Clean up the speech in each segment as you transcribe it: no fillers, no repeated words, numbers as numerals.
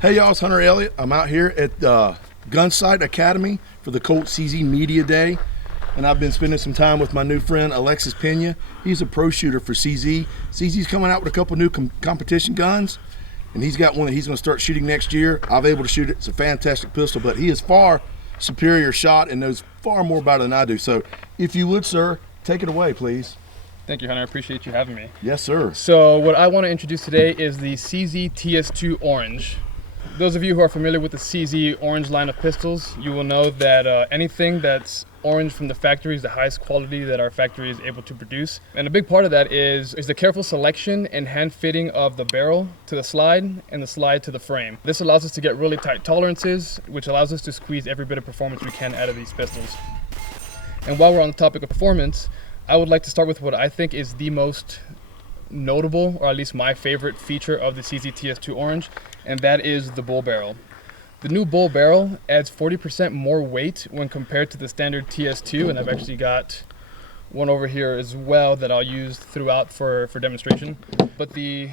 Hey y'all, it's Hunter Elliott. I'm out here at Gunsight Academy for the Colt CZ Media Day, and I've been spending some time with my new friend Alexis Pena. He's a pro shooter for CZ. CZ's coming out with a couple new competition guns, and he's got one that he's going to start shooting next year. I've been able to shoot it. It's a fantastic pistol, but he is far superior shot and knows far more about it than I do. So if you would, sir, take it away, please. Thank you, Hunter. I appreciate you having me. Yes, sir. So what I want to introduce today is the CZ TS2 Orange. Those of you who are familiar with the CZ Orange line of pistols, you will know that anything that's orange from the factory is the highest quality that our factory is able to produce. And a big part of that is the careful selection and hand fitting of the barrel to the slide and the slide to the frame. This allows us to get really tight tolerances, which allows us to squeeze every bit of performance we can out of these pistols. And while we're on the topic of performance, I would like to start with what I think is the most notable, or at least my favorite feature of the CZ TS2 Orange, and that is the bull barrel. The new bull barrel adds 40% more weight when compared to the standard TS2, and I've actually got one over here as well that I'll use throughout for demonstration. But the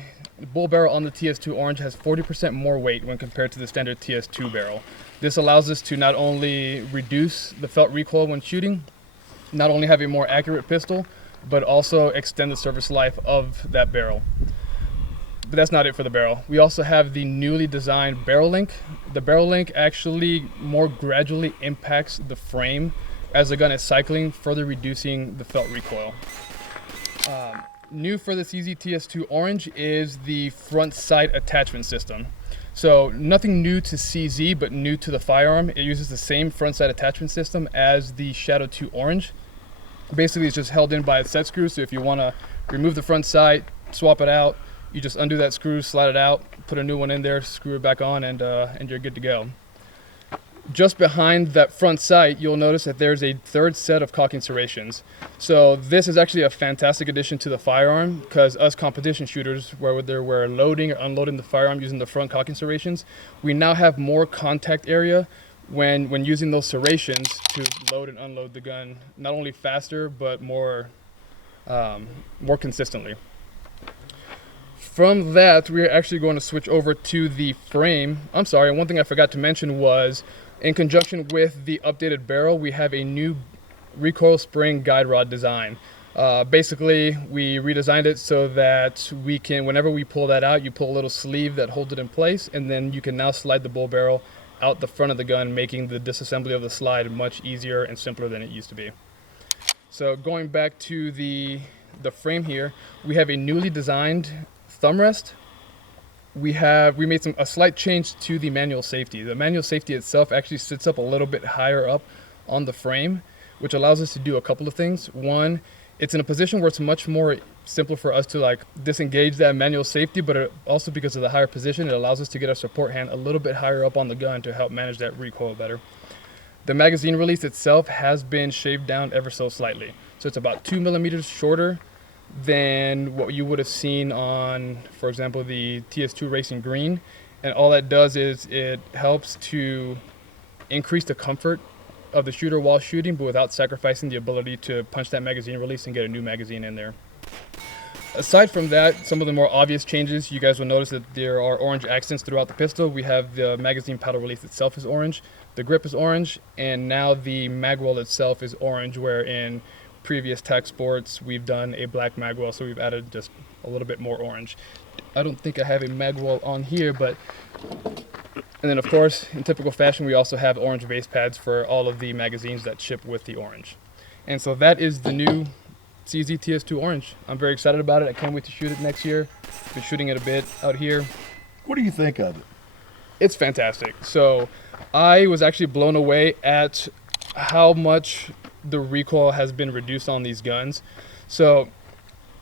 bull barrel on the TS2 Orange has 40% more weight when compared to the standard TS2 barrel. This allows us to not only reduce the felt recoil when shooting, not only have a more accurate pistol, but also extend the service life of that barrel. But that's not it for the barrel. We also have the newly designed barrel link. The barrel link actually more gradually impacts the frame as the gun is cycling, further reducing the felt recoil. New for the CZ TS2 Orange is the front sight attachment system. So nothing new to CZ, but new to the firearm. It uses the same front sight attachment system as the Shadow 2 Orange. Basically, it's just held in by a set screw, so if you want to remove the front sight, swap it out, you just undo that screw, slide it out, put a new one in there, screw it back on, and you're good to go. Just behind that front sight, you'll notice that there's a third set of cocking serrations. So this is actually a fantastic addition to the firearm, because us competition shooters, whether we're loading or unloading the firearm using the front cocking serrations, we now have more contact area when using those serrations to load and unload the gun, not only faster, but more consistently. From that, we're actually going to switch over to the frame. I'm sorry, one thing I forgot to mention was, in conjunction with the updated barrel, we have a new recoil spring guide rod design. Basically, we redesigned it so that we can, whenever we pull that out, you pull a little sleeve that holds it in place, and then you can now slide the bull barrel out the front of the gun, making the disassembly of the slide much easier and simpler than it used to be. So going back to the frame here, we have a newly designed thumb rest. We made a slight change to the manual safety. The manual safety itself actually sits up a little bit higher up on the frame, which allows us to do a couple of things. One, it's in a position where it's much more simple for us to disengage that manual safety, but also because of the higher position, it allows us to get our support hand a little bit higher up on the gun to help manage that recoil better. The magazine release itself has been shaved down ever so slightly. So it's about 2 millimeters shorter than what you would have seen on, for example, the TS2 Racing Green. And all that does is it helps to increase the comfort of the shooter while shooting, but without sacrificing the ability to punch that magazine release and get a new magazine in there. Aside from that, some of the more obvious changes, you guys will notice that there are orange accents throughout the pistol. We have the magazine powder release itself is orange, the grip is orange, and now the magwell itself is orange, where in previous tac sports we've done a black magwell, so we've added just a little bit more orange. I don't think I have a magwell on here, but and then of course, in typical fashion, we also have orange base pads for all of the magazines that ship with the orange. And so that is the new CZ TS2 Orange. I'm very excited about it. I can't wait to shoot it next year. Been shooting it a bit out here. What do you think of it? It's fantastic. So I was actually blown away at how much the recoil has been reduced on these guns. So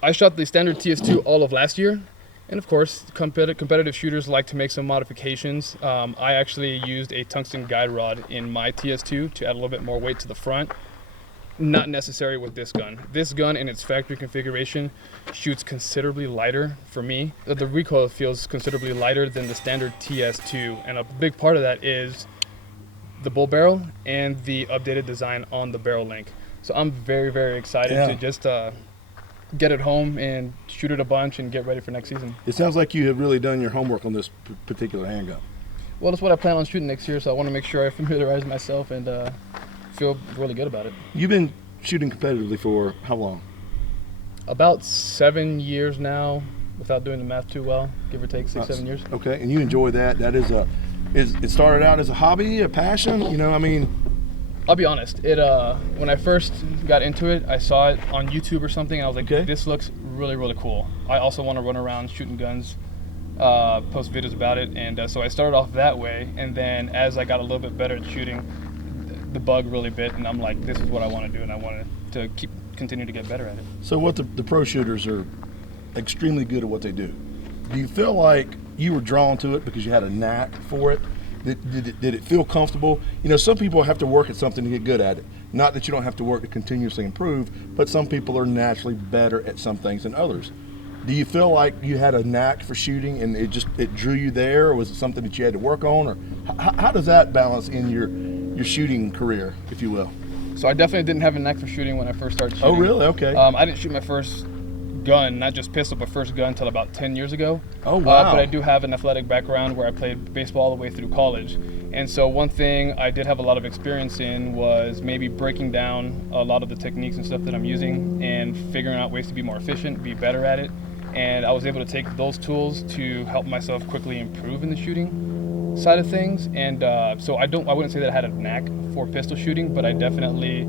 I shot the standard TS2 all of last year. And of course, competitive shooters like to make some modifications. I actually used a tungsten guide rod in my TS2 to add a little bit more weight to the front. Not necessary with this gun. This gun in its factory configuration shoots considerably lighter for me. The recoil feels considerably lighter than the standard TS2. And a big part of that is the bull barrel and the updated design on the barrel link. So I'm very, very excited to just get it home and shoot it a bunch and get ready for next season. It sounds like you have really done your homework on this particular handgun. Well, that's what I plan on shooting next year, so I want to make sure I familiarize myself and feel really good about it. You've been shooting competitively for how long? About 7 years now, without doing the math too well, give or take 6-7 years. Okay, and you enjoy that. That is it started out as a hobby, a passion? You know, I mean... I'll be honest, when I first got into it, I saw it on YouTube or something, and I was like, okay, this looks really, really cool. I also want to run around shooting guns, post videos about it, and so I started off that way, and then as I got a little bit better at shooting, the bug really bit, and I'm like, this is what I want to do, and I wanted to continue to get better at it. So what the pro shooters are extremely good at what they do. Do you feel like you were drawn to it because you had a knack for it? Did it feel comfortable? You know, some people have to work at something to get good at it. Not that you don't have to work to continuously improve, but some people are naturally better at some things than others. Do you feel like you had a knack for shooting and it drew you there, or was it something that you had to work on, or how does that balance in your shooting career, if you will? So I definitely didn't have a knack for shooting when I first started shooting. Oh, really? Okay. I didn't shoot my first gun, not just pistol, but first gun until about 10 years ago. Oh, wow. But I do have an athletic background where I played baseball all the way through college. And so one thing I did have a lot of experience in was maybe breaking down a lot of the techniques and stuff that I'm using and figuring out ways to be more efficient, be better at it. And I was able to take those tools to help myself quickly improve in the shooting side of things. And so I wouldn't say that I had a knack for pistol shooting, but I definitely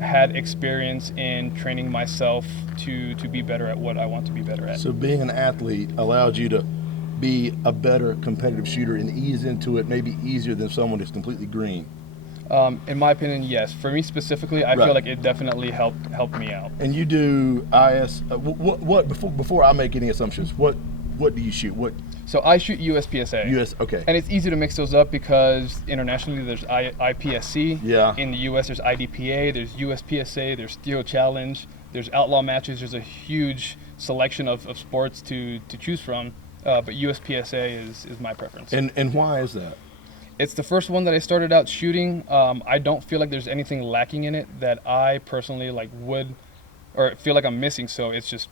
had experience in training myself to be better at what I want to be better at. So being an athlete allowed you to be a better competitive shooter and ease into it maybe easier than someone who's completely green. In my opinion, yes. For me specifically, I feel like it definitely helped me out. And you do IS. What before I make any assumptions? What do you shoot? What? So I shoot USPSA. US. Okay. And it's easy to mix those up because internationally there's IPSC. Yeah. In the US there's IDPA. There's USPSA. There's Steel Challenge. There's outlaw matches. There's a huge selection of sports to choose from. But USPSA is my preference. And why is that? It's the first one that I started out shooting. I don't feel like there's anything lacking in it that I personally would or feel like I'm missing. So it's just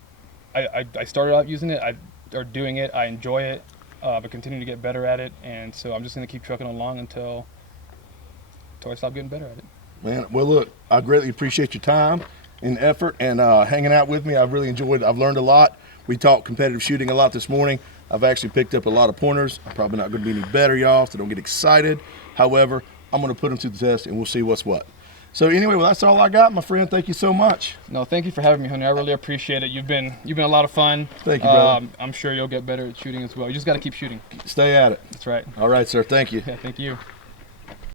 I started out using it, or doing it. I enjoy it, but continue to get better at it. And so I'm just gonna keep trucking along until I stop getting better at it. Man, well look, I greatly appreciate your time and effort and hanging out with me. I've really enjoyed it. I've learned a lot. We talked competitive shooting a lot this morning. I've actually picked up a lot of pointers. I'm probably not going to be any better, y'all, so don't get excited. However, I'm going to put them to the test, and we'll see what's what. So anyway, well, that's all I got, my friend. Thank you so much. No, thank you for having me, honey. I really appreciate it. You've been a lot of fun. Thank you, brother. I'm sure you'll get better at shooting as well. You just got to keep shooting. Stay at it. That's right. All right, sir. Thank you. Yeah, thank you.